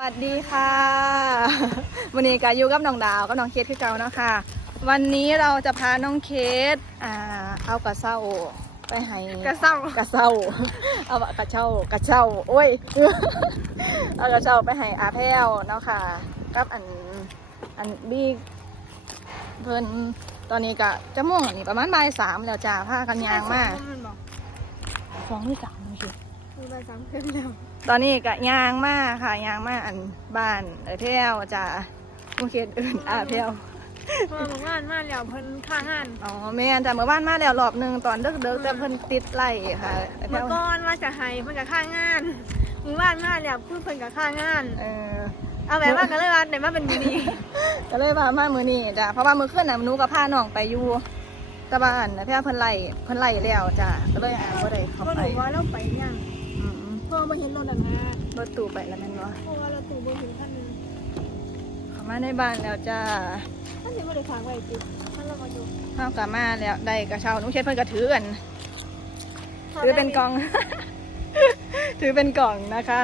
สวัสดีค่ะวันนี้ก็อยู่กับน้องดาวกับน้องเคสคือเก่าเนาะค่ะวันนี้เราจะพาน้องเคสเอากระเซ้าไปให้กระเซ้าเอากระเช้าโอ้ยเอากระเช้าไปให้อาแพวเนาะค่ะกับอันบิ๊กเพิ่นตอนนี้ก็จะม่วงนี่ประมาณบ่าย 3แล้วจ้าผ้ากันยางมาก2 หรือ 3ไม่ใช่บ่าย 3ขึ้นแล้วตอนนี้ก็ยางมากค่ะยางมากอันบ้านแพวจ้าโอเคอื่นอาแพวเมื่อวานมาแล้วเพิ่นข้างงานอ๋อแม่แต่เมื่อวานมาแล้วรอบนึงตอนเด็กๆแต่เพิ่นติดไล่ค่ะเมื่อก่อนมาจากไห้เพิ่นกับข้างงานเมื่อวานมาแล้วเพิ่นกับข้างงานเอาแบบว่าก็เลยว่าไหนมาเป็นมื้อนี้ก็เลยว่ามามื้อนี้จ้ะเพราะว่ามื้อคืนน่ะหนูกับพาน้องไปอยู่ตะบ้านแพวเพิ่นไล่แล้วจ้ะก็เลยบ่ได้เข้าไปบ่รู้ว่าเราไปยังเพราะบ่เห็นรถนั่นนะรถตู้ไปแล้วแม่นบ่เพราะว่ารถตู้บ่เห็นคันนึงเข้ามาในบ้านแล้วจ้าท่านสิบ่ได้ฝากไว้ติท่านเรามาอยู่เฮากลับมาแล้วได้กระเช้าหนูเฮ็ดเพิ่นก็ถือกันถือเป็นกล่อง ถือเป็นกล่องนะคะ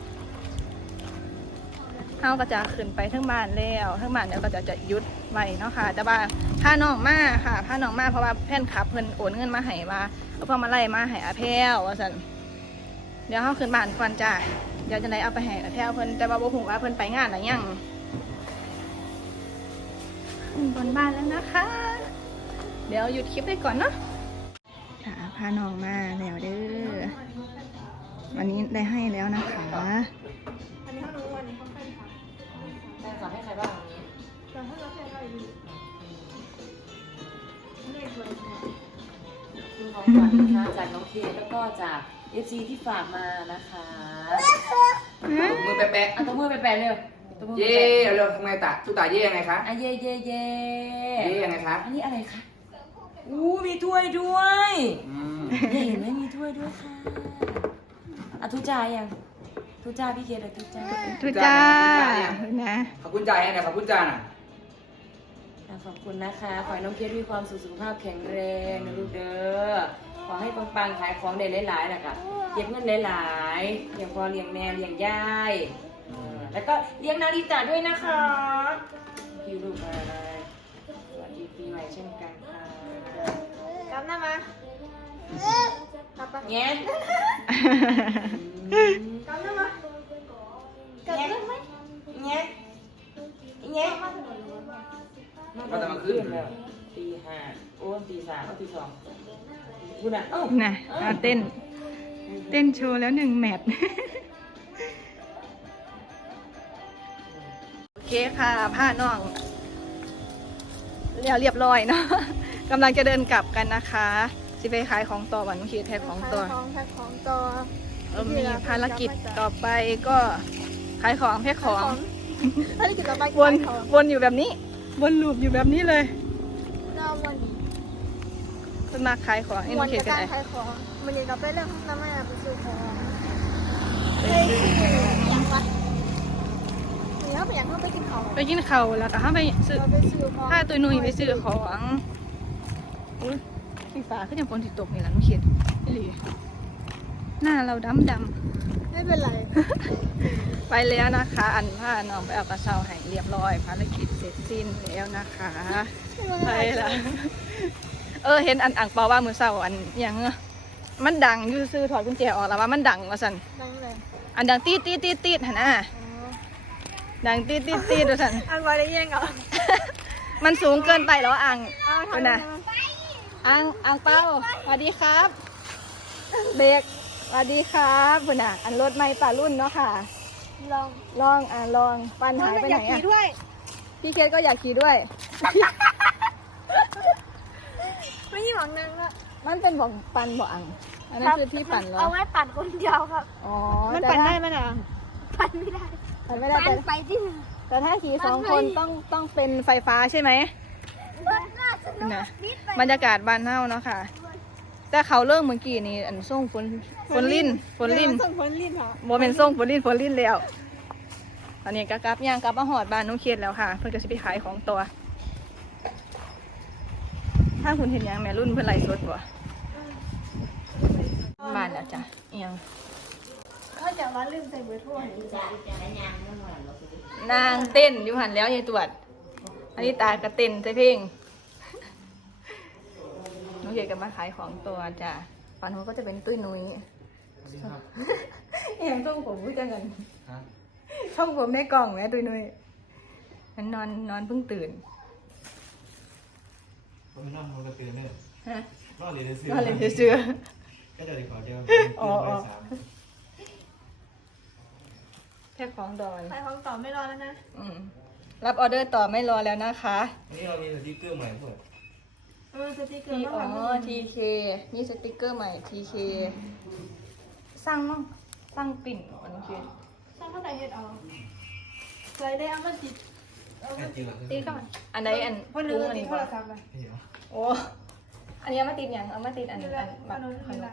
เฮาก็จะขึ้นไปทั้งบ้านแล้วทั้งบ้านเนี่ยก็จะหยุดไว้เนาะค่ะแต่ว่าพาน้องมาค่ะพาน้องมาเพราะว่าแฟนคลับเพิ่นโอนเงินมาให้ว่าเอาพวกมาไล่มาให้อาแพวว่าซั่นเดี๋ยวเฮาขึ้นบ้านก่อนจ้าเดี๋ยวจะได้เอาไปให้อาแพวเพิ่นแต่ว่าบ่ฮู้ว่าเพิ่นไปงานหรือยังขึ้นบนบ้านแล้วนะคะเดี๋ยวหยุดคลิปไปก่อนเนาะพาน้องมาแล้วเด้อวันนี้ได้ให้แล้วนะคะอันนี้เขารู้วันนี้เขาให้ค่ะแต่ฝากให้ใครบ้างวันนี้แต่ถ้าเราแค่ได้ดีเลขสวยค่ะคือของฝากนะคะจากน้องเคแล้วก็จาก FC ที่ฝากมานะคะมือแปะตัวมือแปะเร็วเย่เร็วทำไงตาทุตาเย่ยังไงคะเย่เย่ยังไงคะอันนี้อะไรคะมีถ้วยด้วยเย่เห็นไหมมีถ้วยด้วยค่ะทุจ่ายังทุจ่าพี่เคสทุจ่านะขอบคุณจ่าเนี่ยขอบคุณจ่าน่ะขอบคุณนะคะขอให้น้องเคสมีความสุขภาพแข็งแรงนะลูกเด้อขอให้ปังๆขายของได้หลายๆนะคะเก็บเงินหลายๆเลี้ยงพ่อเลี้ยงแม่เลี้ยงยายแล้วก็เลี้ยงนาริตาด้วยนะคะพี่ลูกสวัสดีปีใหม่เช่นกันค่ะกลับหน้ามากลับปะเงี้ยกลับหน้ามากลับเรื่องไหมเงี้ยก็จะมาขึ้นตี 5โอ้ตี 3ตี 2คุณอ่ะน่ะเต้นโชว์แล้ว1 แมตช์โอเคค่ะผ้าน้องเรียบร้อยเนาะกำลังจะเดินกลับกันนะคะสิไปขายของต่อวันเมื่อกี้แพ็คของต่อมีภารกิจต่อไปก็ขายของแพ็คของภารกิจต่อไปวนอยู่แบบนี้วนลูปอยู่แบบนี้เลยต้นมาขายของนี่มันคือการขายของมันยังกับไปเรื่องน้ำมันไปซื้อของอย่างวะเนี่ยไปอย่างเขาไปกินข้าวแล้วก็เขาไปซื้อผ้าตัวนุ่ยไปซื้อของอุ้ยสีฟ้าขึ้นอย่างฝนติดตกนี่แหละน้องเขียนหน้าเราดำไม่เป็นไรไปแล้วนะคะอันผ้าน้องไปเอากระเช้าให้เรียบร้อยภารกิจเสร็จสิ้นแล้วนะคะไปละเห็นอันอ่างเปาว่ามือเศร้าอันอย่างมันดังยูซื้อถอดกุญแจออกแล้วว่ามันดังว่าสันอันดังตีดหันดังตีดว่าสันอันไว้ได้ยังเหรอมันสูงเกินไปแล้วอ่างเป็นไงอ่างเปาสวัสดีครับเบรกสวัสดีครับคุณน่ะอันรถไม่ป่ารุ่นเนาะค่ะลองปันหายไปไหนพี่เคสก็อยากขี่ด้วยไม่ยิ่งหวังนึงละมันเป็นบ่องปันบ่อังอันนั้นคือที่ปั่นเหรอเอาไว้ปั่นคนเดียวครับมันปั่นได้ไหมน่ะปั่นไม่ได้ปั่นไปที่แต่ถ้าขี่2 คนต้องเป็นไฟฟ้าใช่ไหมนะบรรยากาศบ้านเฮาเนาะค่ะแต่เขาเริ่มเมื่อกี้นี่อันส่งฝนลิ้นค่ะโมเป็นส่งฝนลิ้นแล้วตอนนี้กลับย่างกลับมาหอดบ้านน้องเคียนแล้วค่ะเพื่อนก็จะไปขายของตัวถ้าคุณเห็นยังแม่รุ่นเพื่อนไล่สดบ่บ้านแล้วจ้ะเอียงเขาจะว่าลืมใส่เบอร์โทรนางเต้นอยู่หันแล้วยายตรวจอันนี้ตากระเต้นใช่เพลงน้องเกดกับมาขายของตัวจ้ะฝั่งนู้นก็จะเป็นตุ้ยนุ้ยอย่างช่องผมพูดกันช่องผมในกล่องแม่ตุ้ยนุ้ยมันนอนเพิ่งตื่นก็ไม่นอนมันก็ตื่นเลยฮะนอนเลยจะซื้อนอนเลยเชื่อก็จะได้ขอเดียวอ๋อตื่นบ่าย 3 แพ็คของดอนขายของต่อไม่รอแล้วนะรับออเดอร์ต่อไม่รอแล้วนะคะวันนี้เรามีสติ๊กเกอร์ใหม่ด้วยสติกเกอทีร์อ๋ต้องอทำ TK นี่สติกเกอร์ใหม่ TK สร้างมั่งสร้างปิ่นอันนี้คือสร้างข้าวแต่เฮ็ดเอาใส่ได้เอามาติดเอาแค่มาจริงเหรอตีก่อนอันไหนอันคนนึงอัติดนี้โทรศัพท์เลยไม่เห็นเหรอโอ้อันนี้เอามาติดอย่างเอามาติดอันแบบขนม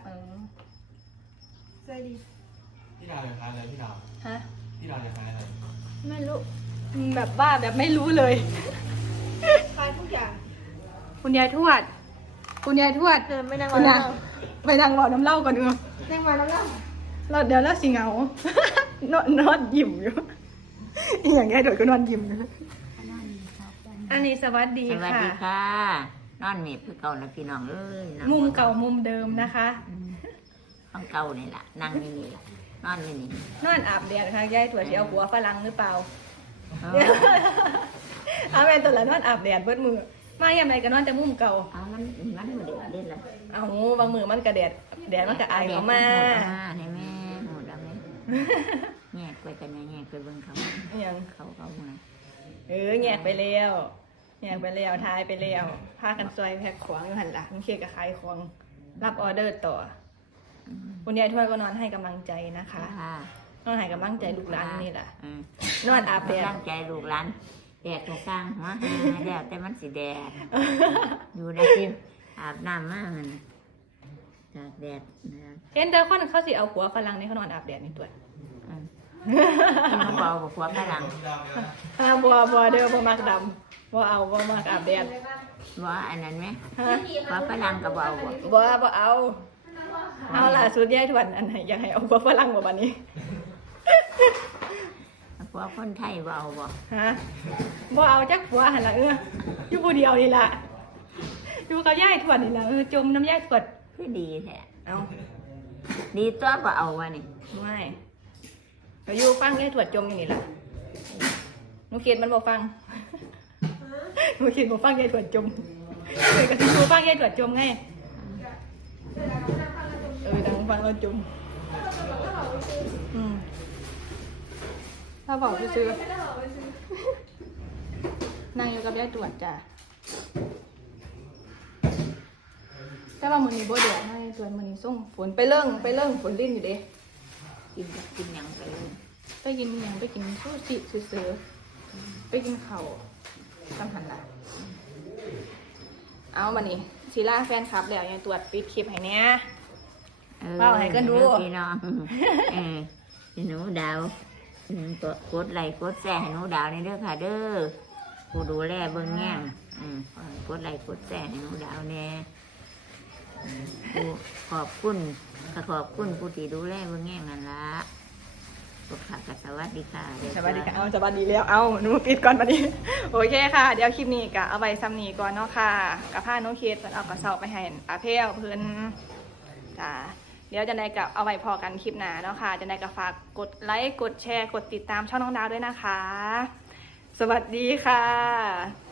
ใส่ดีพี่ดาวอยากทานอะไรพี่ดาวฮะพี่ดาวอยากทานอะไรไม่รู้แบบว่าแบบไม่รู้เลยขายทุกอย่างคุณยายทวด คุณยายทวดเดินไม่นั่งคุณแล้นาว ไปนั่งรอน้ำเหล้าก่อนเนอะนั่งมาแล้วล่ะเราเดี๋ยวเราสิเหงา นอนยิ้มอยู่อีอย่างแกโดดก็นอนยิ้มอยู่อันนี้สวัสดีสวัสค่ะดีค่ะ นอนเมียคือเก่าแล้วพี่น้องเอ้ยนั่งมุมเก่ามุมเดิมนะคะห้องเก่านี่แหละนั่งนี่นี่ล่ะนอนนี่นี่นอนอาบแดดค่ะยายถั่วจะเอาหัวฝรั่งหรือเปล่าเอาเอาแม่ตัวละนอนอาบแดดเบิดมือมาอย่างไรก็นอนแต่มุมเก่าเอามันบ่เด็ดเล่นละเอาบางมือมันกระแดดแดดมันกระอายเขามาให้แม่หมดแล้วแม่แง่ไปกันแง่ไปเบิ่งเขาอหย่างเขาไงแงกไปแล้วแงกไปแล้วทายไปแล้วพากันซอยแพ็คของอยู่หันหลังเคลียร์กับขายของรับออเดอร์ต่อคุณยายทวดก็นอนให้กำลังใจนะคะค่ะนอนให้กำลังใจลูกหลานนี่แหละอืมนอนอาบแดดตั้งใจลูกหลานแดดก็สร้างหัวหาแดดแต่มันสิแดดอยู่ได้ที่อาบน้ำมากมันจากแดดนะเห็นแต่คนเขาสิเอาหัวฝรั่งนี่เขานอนอาบแดดนี่ตัวกินน้ำเบากับหัวกระหลังพี่ดาวเยอะนะบัวเด้อบัวมากดำบัวเอาบัวมากอาบแดดว่าอันนั้นไหมฮะหัวกระหลังกับเบาบ่บัวเอาล่ะสุดยายทวดอันไหนอยากให้เอาหัวฝรั่งกว่าบันนี้หัวคนไทยเบาบ่ฮะบัวเอาจักหัวหันละอยู่ผู้เดียวนี่ล่ะอยู่กับยายทวดนี่ล่ะจมน้ำยายทวดคือดีแท้เอาดีตัวบ่เอาวะนี่ไม่เราอยู่ฟังยายทวดจมอย่างนี้ล่ะหนูเขียนมันบอกฟังหนูเขียนบอกฟังยายทวดจมเคยกับที่ดูฟังยายทวดจมไงดังฟังเราจมถ้าบอกซื้อนั่งอยู่กับยายทวดจ้ะแต่ว่ามือนี้บ่เดือดให้ตัวนมือนี้ส่งฝนไปเริ่งฝนลิ้นอยู่เด้กินหยังไปเลยไปกินหยังไปกินซูชิซื้อๆไปกินข้าวตำหันละเอามานี่ศิลาแฟนคลับแล้วยังตรวจปิดคลิปให้เนี้ย เว้าให้กันดูพี่น้องหนูดาวกดไลค์กดแชร์ให้หนูดาวในเด้อค่ะเด้อผู้ดูแลเบิ่งแง่งกดไลค์กดแชร์ให้หนูดาวแน่ขอบคุณผู้ที่ดูแลเบิ่งแง่งนั่นละขอบคุณค่ะสวัสดีค่ะสวัสดีค่ะเอาสวัสดีแล้วเอาหนูปิดก่อนบัดนี้ โอเคค่ะ เดี๋ยวคลิปนี้กะเอาไว้ซ้ำนี้ก่อนเนาะค่ะกับผ้าน้องเคสเอากระสอบไปให้อาเพลเพื่อนจ้าเดี๋ยวจะได้กับเอาไว้พอกันคลิปหน้าเนาะค่ะจะได้กับฝากกดไลค์กดแชร์กดติดตามช่องน้องดาวด้วยนะคะ สวัสดีค่ะ